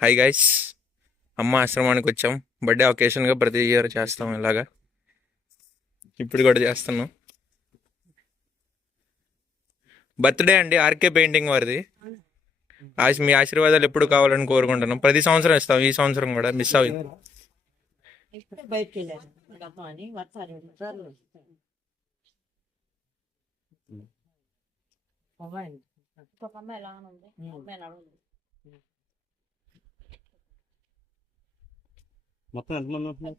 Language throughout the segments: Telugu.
హాయ్ గైస్, అమ్మ ఆశ్రమానికి వచ్చాం. బర్త్డే ఒకేషన్గా ప్రతి ఇయర్ చేస్తాం ఇలాగా. ఇప్పుడు కూడా చేస్తున్నాం. బర్త్డే అండి, ఆర్కే పెయింటింగ్ వారిది. మీ ఆశీర్వాదాలు ఎప్పుడు కావాలని కోరుకుంటున్నాం. ప్రతి సంవత్సరం ఇస్తాం, ఈ సంవత్సరం కూడా మిస్ అవ్వింది. మొత్తం ఎంతమంది ఉంటున్నారు?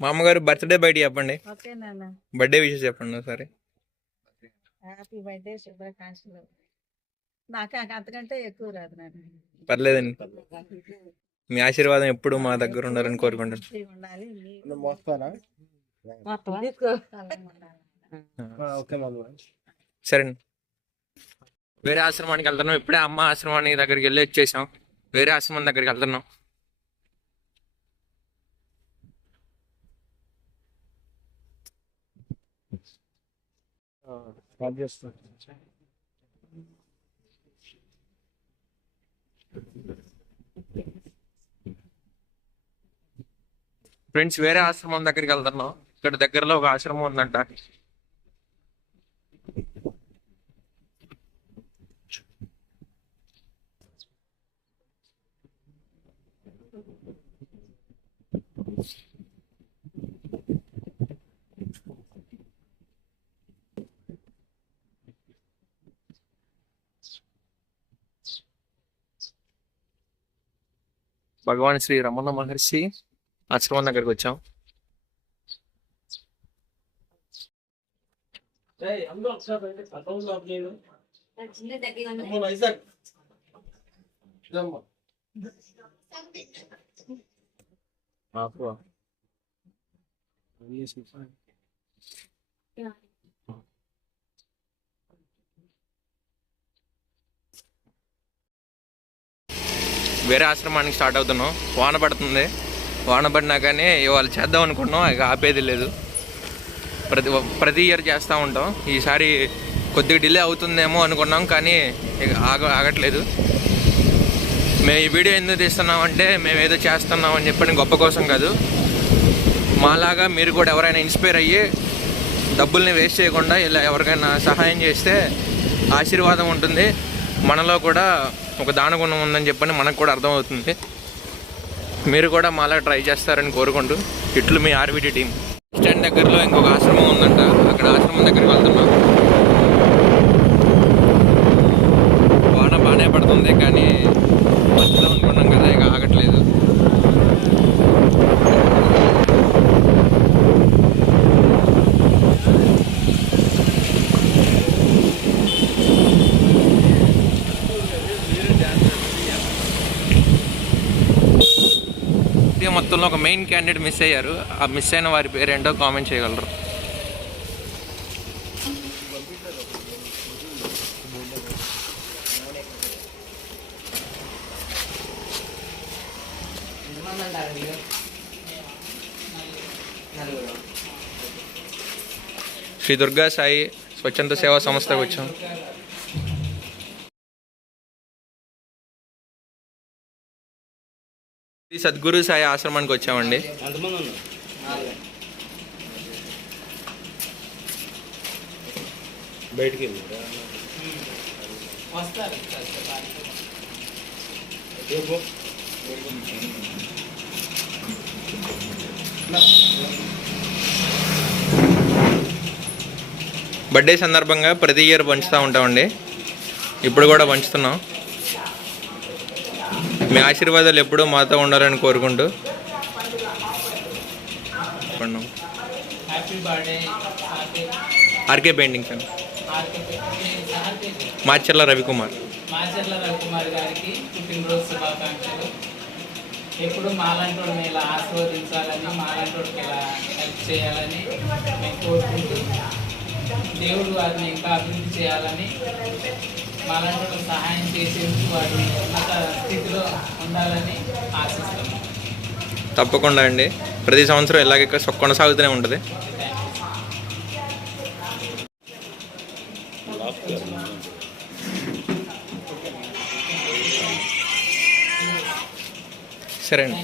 మా అమ్మగారు బర్త్డే బయట చెప్పండి. బర్త్డే విషయం చెప్పండి సరే. హ్యాపీ బర్త్డే, శుభాకాంక్షలు. నాకు అంతకంటే ఎక్కువ రాదు. పర్లేదండి, మీ ఆశీర్వాదం ఎప్పుడు మా దగ్గర ఉండాలని కోరుకుంటాను. సరే, వేరే ఆశ్రమానికి వెళ్తున్నాం. ఇప్పుడే అమ్మ ఆశ్రమానికి దగ్గరికి వెళ్ళి వచ్చేసాం. వేరే ఆశ్రమం దగ్గరికి వెళ్తున్నాం. ఫ్రెండ్స్, వేరే ఆశ్రమం దగ్గరికి వెళ్తున్నాం. ఇక్కడ దగ్గరలో ఒక ఆశ్రమం ఉందంట. భగవాన్ శ్రీ రమణ మహర్షి ఆశ్రమం దగ్గరికి వచ్చాం. వేరే ఆశ్రమానికి స్టార్ట్ అవుతున్నాం. వాన పడుతుంది. వాన పడినా కానీ ఇవాళ చేద్దాం అనుకుంటున్నాం, ఇక ఆపేది లేదు. ప్రతి ఇయర్ చేస్తూ ఉంటాం. ఈసారి కొద్దిగా డిలే అవుతుందేమో అనుకున్నాం, కానీ ఇక ఆగట్లేదు. మేము ఈ వీడియో ఎందుకు తీస్తున్నామంటే మేము ఏదో చేస్తున్నాం అని చెప్పని గొప్ప కోసం కాదు. మాలాగా మీరు కూడా ఎవరైనా ఇన్స్పైర్ అయ్యి డబ్బుల్ని వేస్ట్ చేయకుండా ఇలా ఎవరికైనా సహాయం చేస్తే ఆశీర్వాదం ఉంటుంది. మనలో కూడా ఒక దానగుణం ఉందని చెప్పని మనకు కూడా అర్థమవుతుంది. మీరు కూడా మాలా ట్రై చేస్తారని కోరుకుంటూ ఇట్లు మీ ఆర్వీటీ టీం. స్టాండ్ దగ్గరలో ఇంకొక ఆశ్రమం ఉందంట, అక్కడ ఆశ్రమం దగ్గరికి వెళ్తున్నాం. వాన బాగానే పడుతుంది, కానీ మంచిదో అనుకున్నాం కదా, ఇక ఆగట్లేదు. మొత్తంలో ఒక మెయిన్ క్యాండిడేట్ మిస్ అయ్యారు. ఆ మిస్ అయిన వారి పేరేంటో కామెంట్ చేయగలరు. శ్రీ దుర్గా సాయి స్వచ్ఛంద సేవా సంస్థకు వచ్చాం. సద్గురు సాయి ఆశ్రమానికి వచ్చామండి. బయటికి వెళ్ళి బర్త్డే సందర్భంగా ప్రతి ఇయర్ పంచుతూ ఉంటామండి. ఇప్పుడు కూడా పంచుతున్నాం. మీ ఆశీర్వాదాలు ఎప్పుడూ మాతో ఉండాలని కోరుకుంటూ ఆర్కే పెయింటింగ్స్ అండి. మాచర్ల రవికుమార్ గారికి పుట్టినరోజు శుభాకాంక్షలు. ఎప్పుడు మాలాంటి వాళ్ళని ఇలా ఆశీర్వదించాలని, మాలాంటి వాళ్ళకి ఇలా హెల్ప్ చేయాలని మేము కోరుకుంటూ, దేవుడు వారిని ఇంకా అభివృద్ధి చేయాలని, మాలాంటి వాళ్ళకి సహాయం చేసేందుకు వారిని ఉన్నత స్థితిలో ఉండాలని ఆశిస్తున్నాం. తప్పకుండా అండి. ప్రతి సంవత్సరం ఇలాగే కొనసాగుతూనే ఉంటుంది. సరే అండి.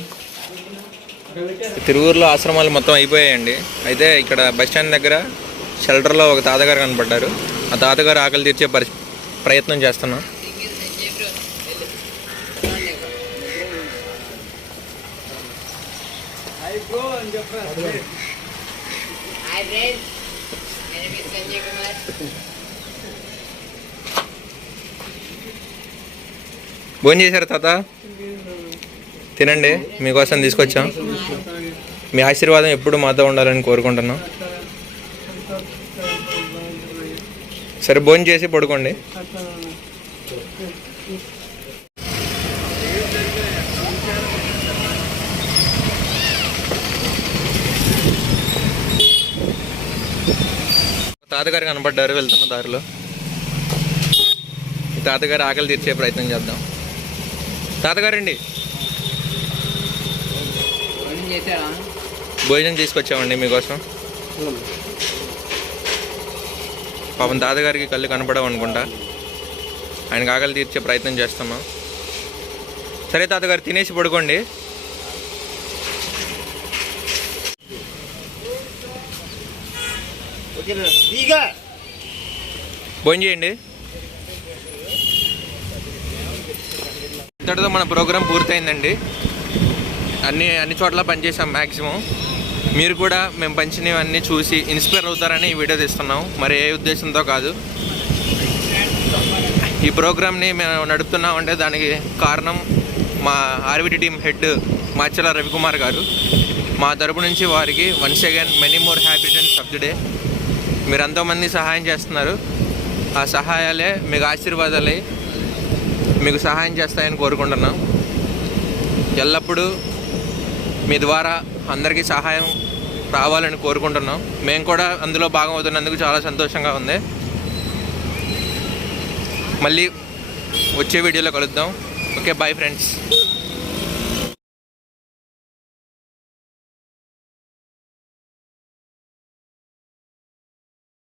తిరువూరులో ఆశ్రమాలు మొత్తం అయిపోయాయండి. అయితే ఇక్కడ బస్ స్టాండ్ దగ్గర షెల్టర్లో ఒక తాతగారు కనపడ్డారు. ఆ తాతగారు ఆకలి తీర్చే ప్రయత్నం చేస్తున్నాం. భోజనం చేశారు తాత? తినండి, మీకోసం తీసుకొచ్చాం. మీ ఆశీర్వాదం ఎప్పుడు మాతో ఉండాలని కోరుకుంటున్నాం. సరే, భోజనం చేసి పడుకోండి. తాతగారు కనపడ్డారు వెళ్తున్న దారిలో. తాతగారు ఆకలి తీర్చే ప్రయత్నం చేద్దాం. తాతగారండి, భోజనం తీసుకొచ్చామండి మీకోసం. పాపం తాతగారికి కళ్ళు కనపడవు అనుకుంటా. ఆయనకు ఆకలి తీర్చే ప్రయత్నం చేస్తున్నాం. సరే తాతగారు, తినేసి పడుకోండి. భోజనం చేయండి. ఇంతటితో మన ప్రోగ్రాం పూర్తయిందండి. అన్ని చోట్ల పనిచేసాం మ్యాక్సిమం. మీరు కూడా మేము పంచినవన్నీ చూసి ఇన్స్పైర్ అవుతారని ఈ వీడియో తీస్తున్నాం. మరి ఏ ఉద్దేశంతో కాదు. ఈ ప్రోగ్రామ్ని మేము నడుపుతున్నామంటే దానికి కారణం మా ఆర్విటి టీమ్ హెడ్ మాచర్ల రవికుమార్ గారు. మా తరపు నుంచి వారికి once again many more happy returns of the day. మీరు ఎంతోమంది సహాయం చేస్తున్నారు. ఆ సహాయాలే మీకు ఆశీర్వాదాలే మీకు సహాయం చేస్తాయని కోరుకుంటున్నాం. ఎల్లప్పుడూ మీ ద్వారా అందరికీ సహాయం రావాలని కోరుకుంటున్నాం. మేము కూడా అందులో భాగం అవుతున్నందుకు చాలా సంతోషంగా ఉంది. మళ్ళీ వచ్చే వీడియోలో కలుద్దాం. Okay, bye friends.